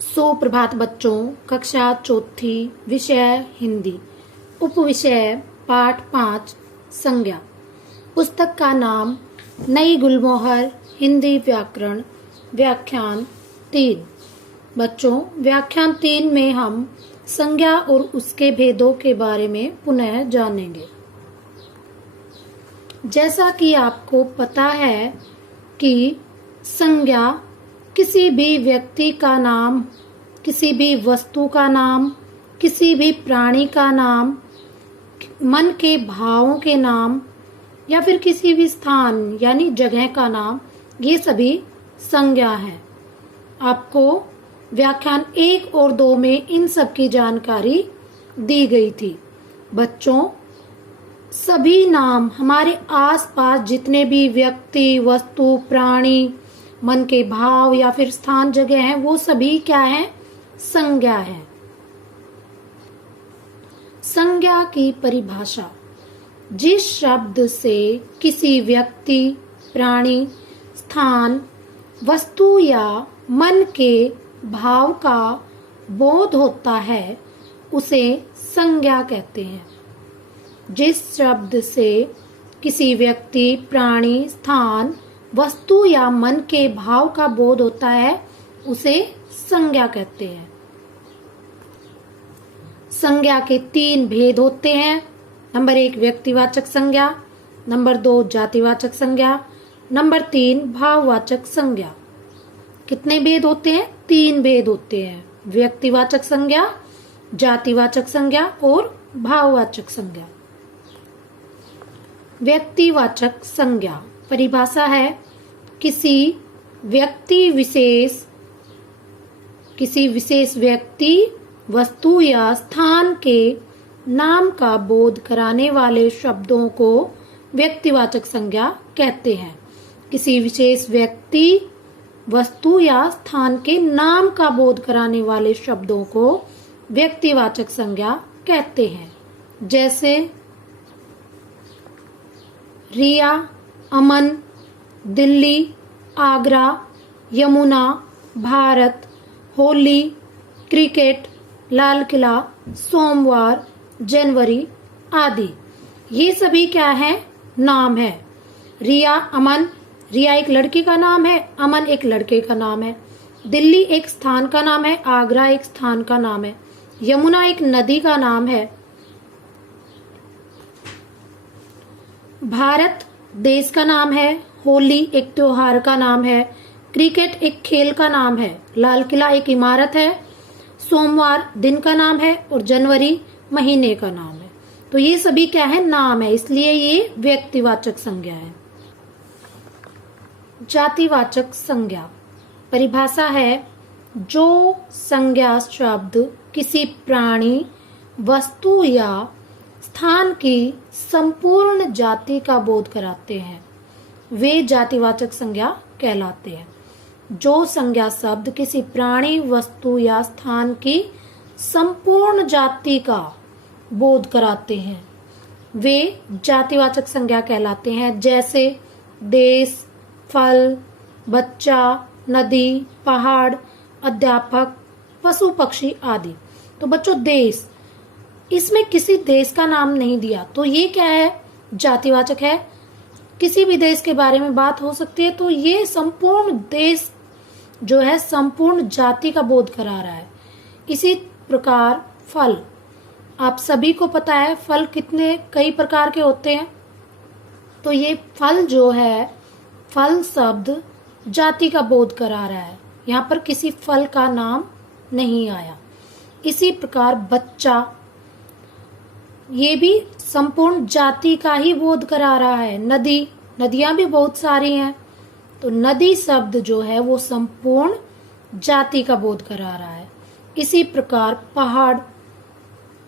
सुप्रभात बच्चों। कक्षा चौथी, विषय हिंदी, उपविषय पाठ 5 संज्ञा। पुस्तक का नाम नई गुलमोहर हिंदी व्याकरण, व्याख्यान 3। बच्चों, व्याख्यान 3 में हम संज्ञा और उसके भेदों के बारे में पुनः जानेंगे। जैसा कि आपको पता है कि संज्ञा किसी भी व्यक्ति का नाम, किसी भी वस्तु का नाम, किसी भी प्राणी का नाम, मन के भावों के नाम या फिर किसी भी स्थान यानी जगह का नाम, ये सभी संज्ञा है। आपको व्याख्यान 1 और 2 में इन सब की जानकारी दी गई थी। बच्चों, सभी नाम हमारे आसपास जितने भी व्यक्ति, वस्तु, प्राणी, मन के भाव या फिर स्थान, जगह है, वो सभी क्या है? संज्ञा है। संज्ञा की परिभाषा: जिस शब्द से किसी व्यक्ति, प्राणी, स्थान, वस्तु या मन के भाव का बोध होता है उसे संज्ञा कहते हैं। जिस शब्द से किसी व्यक्ति, प्राणी, स्थान, वस्तु या मन के भाव का बोध होता है उसे संज्ञा कहते हैं। संज्ञा के 3 भेद होते हैं। नंबर 1 व्यक्तिवाचक संज्ञा, नंबर 2 जातिवाचक संज्ञा, नंबर 3 भाववाचक संज्ञा। कितने भेद होते हैं? 3 भेद होते हैं। व्यक्तिवाचक संज्ञा, जातिवाचक संज्ञा और भाववाचक संज्ञा। व्यक्तिवाचक संज्ञा परिभाषा है: किसी विशेष व्यक्ति, वस्तु या स्थान के नाम का बोध कराने वाले शब्दों को व्यक्तिवाचक संज्ञा कहते हैं। किसी विशेष व्यक्ति, वस्तु या स्थान के नाम का बोध कराने वाले शब्दों को व्यक्तिवाचक संज्ञा कहते हैं। जैसे रिया, अमन, दिल्ली, आगरा, यमुना, भारत, होली, क्रिकेट, लाल किला, सोमवार, जनवरी आदि। ये सभी क्या है? नाम है। रिया, अमन, रिया एक लड़की का नाम है, अमन एक लड़के का नाम है। दिल्ली एक स्थान का नाम है, आगरा एक स्थान का नाम है। यमुना एक नदी का नाम है। भारत देश का नाम है। होली एक त्योहार का नाम है। क्रिकेट एक खेल का नाम है। लाल किला एक इमारत है। सोमवार दिन का नाम है और जनवरी महीने का नाम है। तो ये सभी क्या है? नाम है, इसलिए ये व्यक्तिवाचक संज्ञा है। जातिवाचक संज्ञा परिभाषा है: जो संज्ञा शब्द किसी प्राणी, वस्तु या स्थान की संपूर्ण जाति का बोध कराते हैं वे जातिवाचक संज्ञा कहलाते हैं। जो संज्ञा शब्द किसी प्राणी, वस्तु या स्थान की संपूर्ण जाति का बोध कराते हैं वे जातिवाचक संज्ञा कहलाते हैं। जैसे देश, फल, बच्चा, नदी, पहाड़, अध्यापक, पशु पक्षी आदि। तो बच्चों, देश, इसमें किसी देश का नाम नहीं दिया, तो ये क्या है? जातिवाचक है। किसी भी देश के बारे में बात हो सकती है, तो ये संपूर्ण देश जो है संपूर्ण जाति का बोध करा रहा है। इसी प्रकार फल, आप सभी को पता है फल कई प्रकार के होते हैं, तो ये फल जो है, फल शब्द जाति का बोध करा रहा है। यहाँ पर किसी फल का नाम नहीं आया। इसी प्रकार बच्चा, ये भी संपूर्ण जाति का ही बोध करा रहा है। नदी, नदियां भी बहुत सारी हैं, तो नदी शब्द जो है वो संपूर्ण जाति का बोध करा रहा है। इसी प्रकार पहाड़,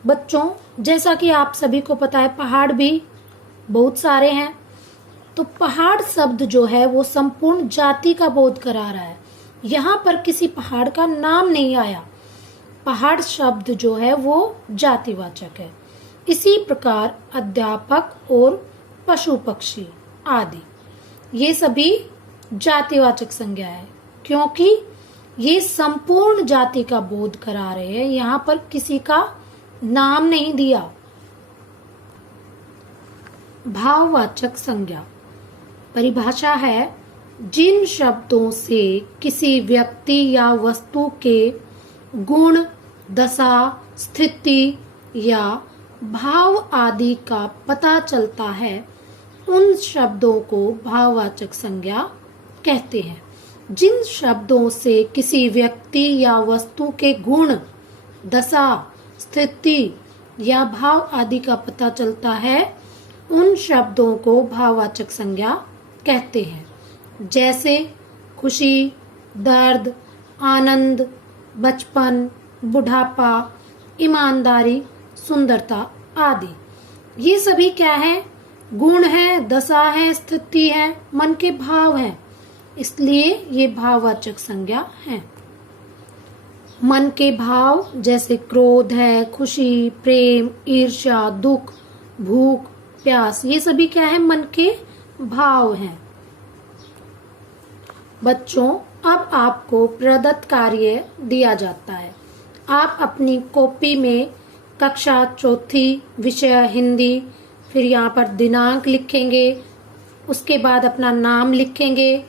बच्चों जैसा कि आप सभी को पता है पहाड़ भी बहुत सारे हैं, तो पहाड़ शब्द जो है वो संपूर्ण जाति का बोध करा रहा है। यहाँ पर किसी पहाड़ का नाम नहीं आया। पहाड़ शब्द जो है वो जातिवाचक है। इसी प्रकार अध्यापक और पशु पक्षी आदि, ये सभी जातिवाचक संज्ञा है, क्योंकि ये संपूर्ण जाति का बोध करा रहे हैं, यहाँ पर किसी का नाम नहीं दिया। भाववाचक संज्ञा परिभाषा है जिन शब्दों से किसी व्यक्ति या वस्तु के गुण, दशा, स्थिति या भाव आदि का पता चलता है, उन शब्दों को भाववाचक संज्ञा कहते हैं। जिन शब्दों से किसी व्यक्ति या वस्तु के गुण, दशा, स्थिति या भाव आदि का पता चलता है, उन शब्दों को भाववाचक संज्ञा कहते हैं। जैसे खुशी, दर्द, आनंद, बचपन, बुढ़ापा, ईमानदारी, सुंदरता आदि। ये सभी क्या है? गुण है, दशा है, स्थिति है, मन के भाव हैं, इसलिए ये भाववाचक संज्ञा है। मन के भाव जैसे क्रोध है, खुशी, प्रेम, ईर्ष्या, दुख, भूख, प्यास, ये सभी क्या है? मन के भाव हैं। बच्चों, अब आपको प्रदत्त कार्य दिया जाता है। आप अपनी कॉपी में कक्षा चौथी, विषय हिंदी, फिर यहाँ पर दिनांक लिखेंगे, उसके बाद अपना नाम लिखेंगे,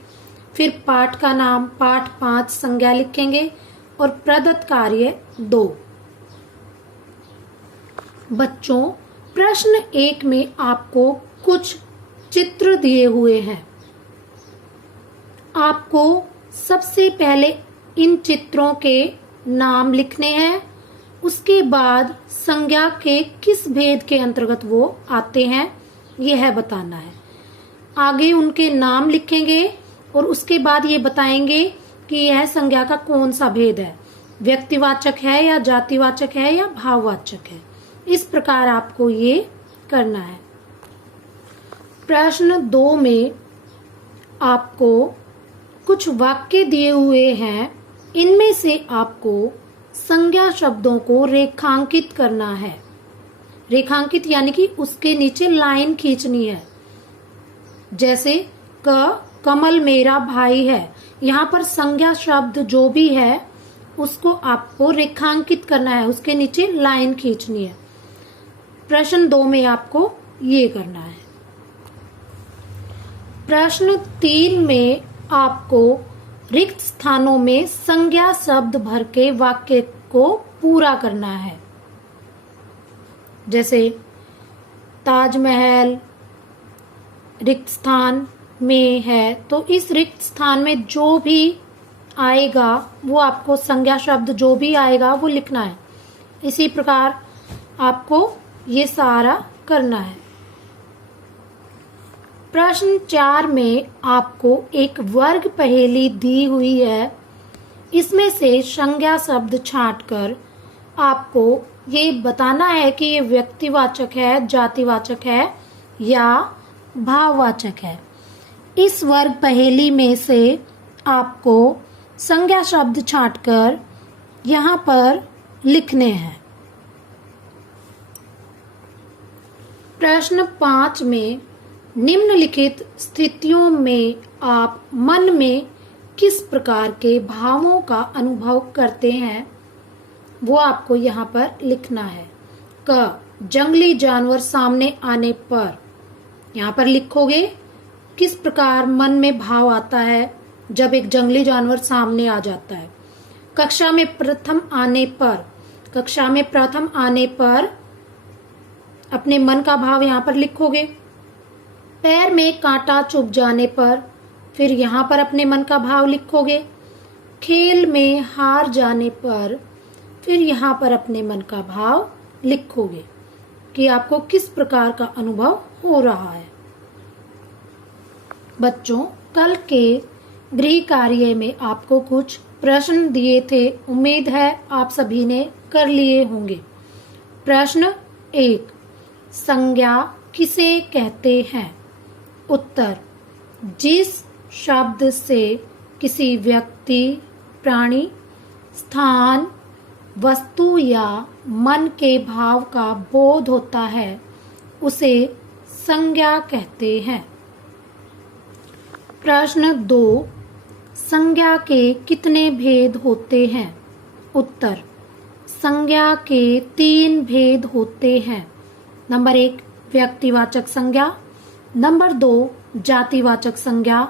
फिर पाठ का नाम, पाठ 5 संज्ञा लिखेंगे और प्रदत्त कार्य 2। बच्चों, प्रश्न 1 में आपको कुछ चित्र दिए हुए हैं। आपको सबसे पहले इन चित्रों के नाम लिखने हैं, उसके बाद संज्ञा के किस भेद के अंतर्गत वो आते हैं यह बताना है। आगे उनके नाम लिखेंगे और उसके बाद ये बताएंगे कि यह संज्ञा का कौन सा भेद है, व्यक्तिवाचक है या जातिवाचक है या भाववाचक है। इस प्रकार आपको ये करना है। प्रश्न 2 में आपको कुछ वाक्य दिए हुए हैं, इनमें से आपको संज्ञा शब्दों को रेखांकित करना है। रेखांकित यानी कि उसके नीचे लाइन खींचनी है। जैसे कमल मेरा भाई है, यहाँ पर संज्ञा शब्द जो भी है उसको आपको रेखांकित करना है, उसके नीचे लाइन खींचनी है। प्रश्न 2 में आपको ये करना है। प्रश्न 3 में आपको रिक्त स्थानों में संज्ञा शब्द भर के वाक्य को पूरा करना है। जैसे ताजमहल रिक्त स्थान में है, तो इस रिक्त स्थान में जो भी आएगा वो आपको संज्ञा शब्द जो भी आएगा वो लिखना है। इसी प्रकार आपको ये सारा करना है। प्रश्न 4 में आपको एक वर्ग पहेली दी हुई है। इसमें से संज्ञा शब्द छांटकर आपको ये बताना है कि ये व्यक्तिवाचक है, जातिवाचक है या भाववाचक है। इस वर्ग पहेली में से आपको संज्ञा शब्द छांटकर यहाँ पर लिखने हैं। प्रश्न 5 में निम्नलिखित स्थितियों में आप मन में किस प्रकार के भावों का अनुभव करते हैं वो आपको यहाँ पर लिखना है। क जंगली जानवर सामने आने पर, यहाँ पर लिखोगे किस प्रकार मन में भाव आता है जब एक जंगली जानवर सामने आ जाता है। कक्षा में प्रथम आने पर, कक्षा में प्रथम आने पर अपने मन का भाव यहाँ पर लिखोगे। पैर में कांटा चुभ जाने पर, फिर यहाँ पर अपने मन का भाव लिखोगे। खेल में हार जाने पर, फिर यहाँ पर अपने मन का भाव लिखोगे कि आपको किस प्रकार का अनुभव हो रहा है। बच्चों, कल के गृह कार्य में आपको कुछ प्रश्न दिए थे, उम्मीद है आप सभी ने कर लिए होंगे। प्रश्न 1, संज्ञा किसे कहते हैं? उत्तर, जिस शब्द से किसी व्यक्ति, प्राणी, स्थान, वस्तु या मन के भाव का बोध होता है उसे संज्ञा कहते हैं। प्रश्न 2, संज्ञा के कितने भेद होते हैं? उत्तर, संज्ञा के 3 भेद होते हैं। नंबर 1 व्यक्तिवाचक संज्ञा, नंबर 2 जातिवाचक संज्ञा,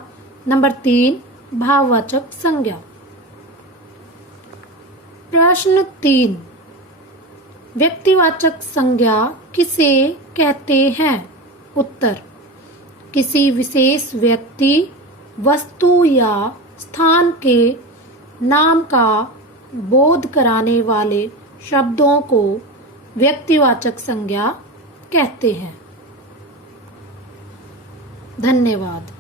नंबर 3 भाववाचक संज्ञा। प्रश्न 3, व्यक्तिवाचक संज्ञा किसे कहते हैं? उत्तर, किसी विशेष व्यक्ति, वस्तु या स्थान के नाम का बोध कराने वाले शब्दों को व्यक्तिवाचक संज्ञा कहते हैं। धन्यवाद।